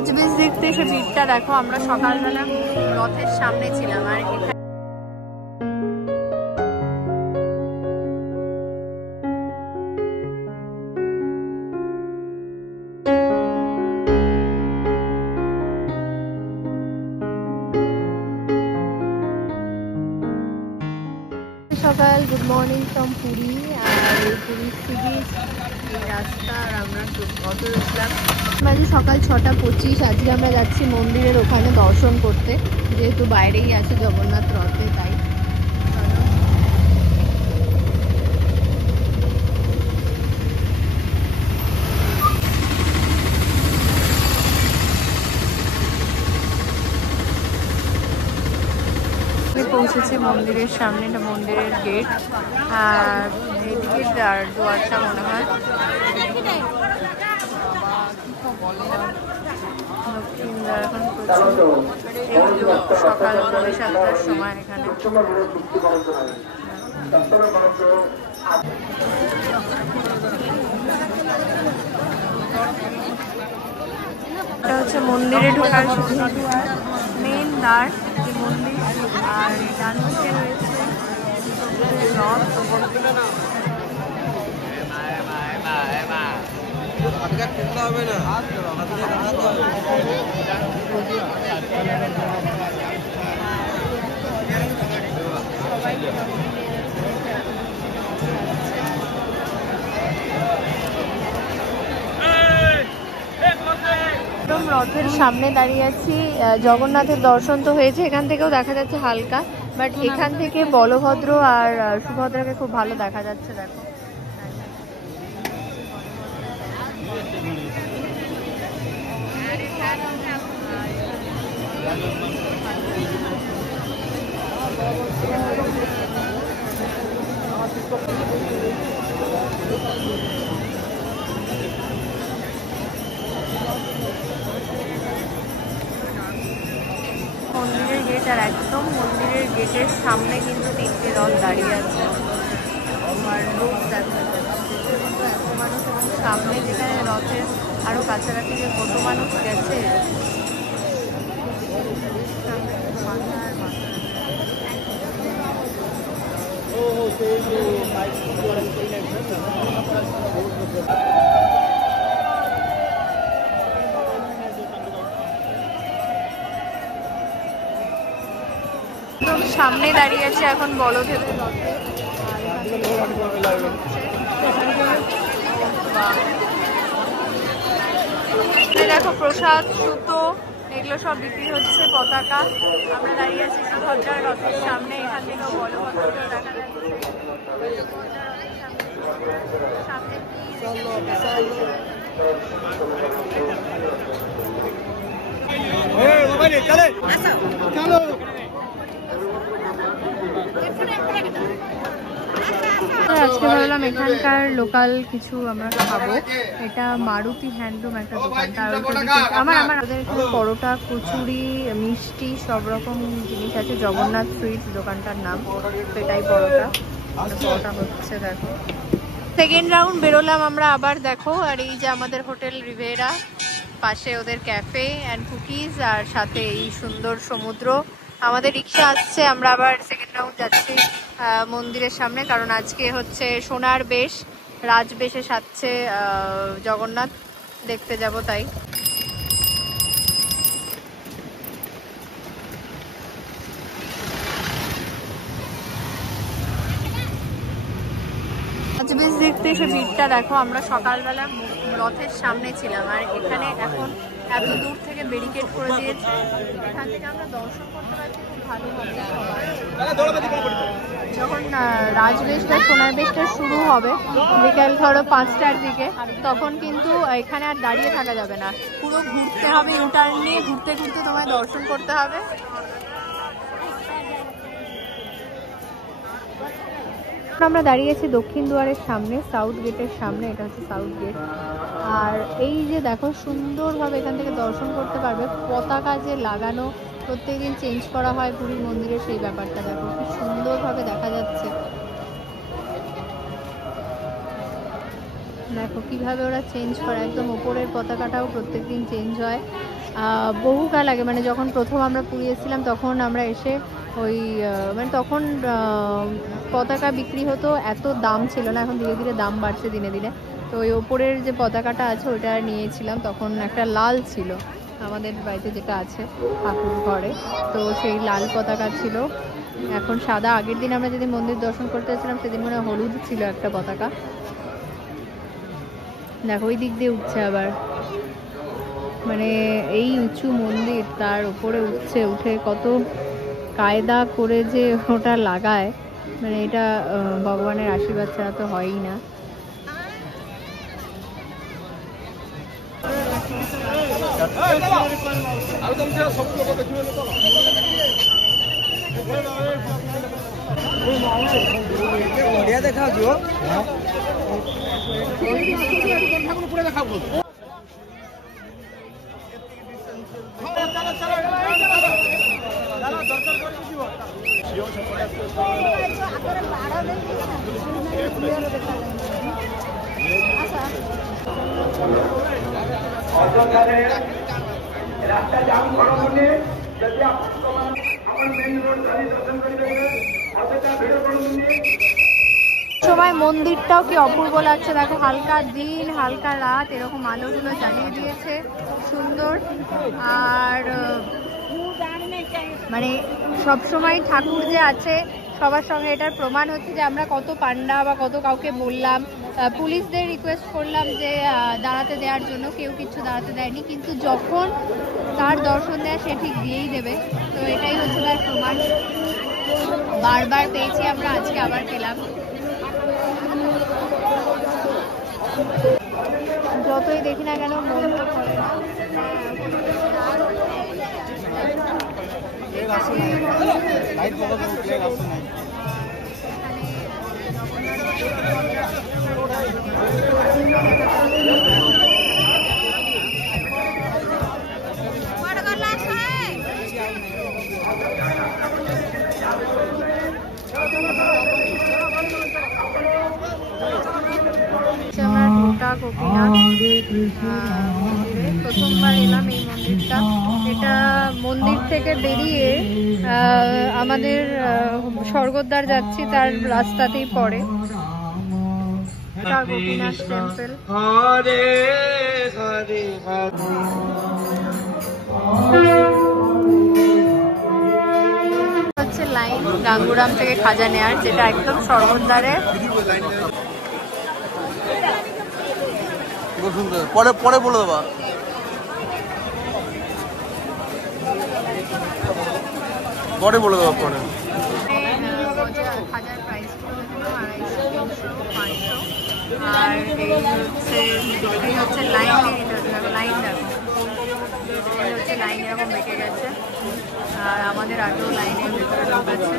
আচ্ছা, বেশ দেখতে এসে ভিড়টা দেখো। আমরা সকালবেলা রথের সামনে ছিলাম আর এখানে সকাল। Good morning from Puri. আর এই পুরীর থেকে এই রাস্তা আর আমরা অটো উঠলাম। বাজে সকাল 6:25। আজকে আমরা যাচ্ছি মন্দিরের ওখানে দর্শন করতে, যেহেতু বাইরেই আছে জগন্নাথ রথে, তাই পৌঁছেছে মন্দিরের সামনে। এটা মন্দিরের গেট আর এইদিকে দুয়ারটা মনে হয় এখন সকাল 7:30 সময় এখানে। এটা হচ্ছে মন্দিরে ঢোকার মেন দ্বার মন্দির। আর ডান দিকে রয়েছে রথ। রথের সামনে দাঁড়িয়ে আছি। জগন্নাথের দর্শন তো হয়েছে, এখান থেকেও দেখা যাচ্ছে হালকা, বাট এখান থেকে বলভদ্র আর সুভদ্রাকে খুব ভালো দেখা যাচ্ছে। দেখো মন্দিরের গেট, আর একদম মন্দিরের গেটের সামনে কিন্তু 3টে রথ দাঁড়িয়ে আছে। আর লোক দেখা যাচ্ছে এত মানুষ, এবং সামনে যেখানে রথের আরো কাছাকাছি যে কত মানুষ গেছে। সামনে দাঁড়িয়ে আছে এখন বলদেবের রথে। দেখো প্রসাদ, সুতো, এগুলো সব বিক্রি হচ্ছে, পতাকা। আমরা দাঁড়িয়ে আছি সুভদ্রার রথের সামনে। এখান থেকেও বলভদ্রকেও দেখা যাচ্ছে। সামনে আজকে ভাবলাম এখানকার লোকাল কিছু আমরা খাবো। এটা মারুতি হ্যান্ডলুম একটা দোকান। তার আমার ওদের পরোটা, কচুরি, মিষ্টি সব রকম জিনিস আছে। জগন্নাথ সুইটস দোকানটার নাম। এটাই পরোটা হচ্ছে। দেখো সেকেন্ড রাউন্ড বেরোলাম আমরা আবার। দেখো, আর এই যে আমাদের হোটেল রিভেরা, পাশে ওদের ক্যাফে অ্যান্ড কুকিজ, আর সাথে এই সুন্দর সমুদ্র। আমাদের রিক্সা আসছে, আমরা আবার সেকেন্ড রাউন্ড যাচ্ছি মন্দিরের সামনে, কারণ আজকে হচ্ছে সোনার বেশ, রাজবেশে সাজছে জগন্নাথ, দেখতে যাব তাই। আচ্ছা, বেশ দেখতে এসে ভিড়টা দেখো। আমরা সকালবেলা রথের সামনে ছিলাম আর এখানে এখন এত দূর থেকে ব্যারিকেড করে দিয়েছে। এখান থেকে আমরা দর্শন করতে পারছি খুব ভালোভাবে। যখন রাজবেশ বা সোনার বেশটা শুরু হবে বিকেল ধরো 5টার দিকে, তখন কিন্তু এখানে আর দাঁড়িয়ে থাকা যাবে না, পুরো ঘুরতে হবে, ইউটার্ন নিয়ে ঘুরতে ঘুরতে তোমায় দর্শন করতে হবে। আমরা দাঁড়িয়ে আছি দক্ষিণ দুয়ারের সামনে, সাউথ গেটের সামনে। এটা হচ্ছে সাউথ গেট। আর এই যে দেখো সুন্দরভাবে এখান থেকে দর্শন করতে পারবে। পতাকা যে লাগানো প্রত্যেকদিন চেঞ্জ করা হয় পুরীর মন্দিরে, সেই ব্যাপারটা দেখো খুব সুন্দরভাবে দেখা যাচ্ছে। দেখো কিভাবে ওরা চেঞ্জ করে, একদম ওপরের পতাকাটাও প্রত্যেকদিন চেঞ্জ হয়। বহুকাল আগে, মানে যখন প্রথম আমরা পুরী এসেছিলাম তখন আমরা এসে ওই মানে তখন পতাকা বিক্রি হতো, এত দাম ছিল না, এখন ধীরে ধীরে দাম বাড়ছে দিনে দিনে। তো ওই ওপরের যে পতাকাটা আছে ওইটা নিয়েছিলাম, তখন একটা লাল ছিল আমাদের বাড়িতে যেটা আছে ঠাকুর ঘরে, তো সেই লাল পতাকা ছিল, এখন সাদা। আগের দিন আমরা যেদিন মন্দির দর্শন করতে এসেছিলাম সেদিন মনে হয় হলুদ ছিল একটা পতাকা। দেখো ওই দিক দিয়ে উঠছে আবার, মানে এই উঁচু মন্দির তার উপরে উঠছে, উঠে কত কায়দা করে যে ওটা লাগায়, মানে এটা ভগবানের আশীর্বাদ ছাড়া তো হয়ই না। সময় মন্দিরটাও কি অপূর্ব লাগছে, দেখো হালকা দিন হালকা রাত এরকম আলোগুলো জ্বালিয়ে দিয়েছে, সুন্দর। আর মানে সবসময় ঠাকুর যে আছে সবার সঙ্গে, এটার প্রমাণ হচ্ছে যে আমরা কত পান্ডা বা কত কাউকে বললাম, পুলিশদের রিকোয়েস্ট করলাম যে দাঁড়াতে দেওয়ার জন্য, কেউ কিছু দাঁড়াতে দেয়নি, কিন্তু যখন তার দর্শন দেয় সে ঠিক দিয়েই দেবে। তো এটাই হচ্ছে তার প্রমাণ, বারবার পেয়েছি আমরা, আজকে আবার পেলাম। যতই দেখি না কেন মন তো করে না। প্রথমবার এলাম এই মন্দিরটা, এটা মন্দির থেকে বেরিয়ে আমাদের স্বর্গদ্বার যাচ্ছি তার রাস্তাতেই পড়ে গোপীনাথ টেম্পল। হচ্ছে লাইন গাঙ্গুরাম থেকে খাজা নেয়ার, যেটা একদম স্বর্গদ্বারে। পরে পরে বলে দেবা, পরে বলে দেবা পরে। খাজার প্রাইস হলো 250, 300, 500। আর এই হচ্ছে লাইন, লাইন দেখো, এই হচ্ছে লাইন এরকম বেঁকে গেছে, আর আমাদের আগেও লাইনের ভেতরে লোক আছে।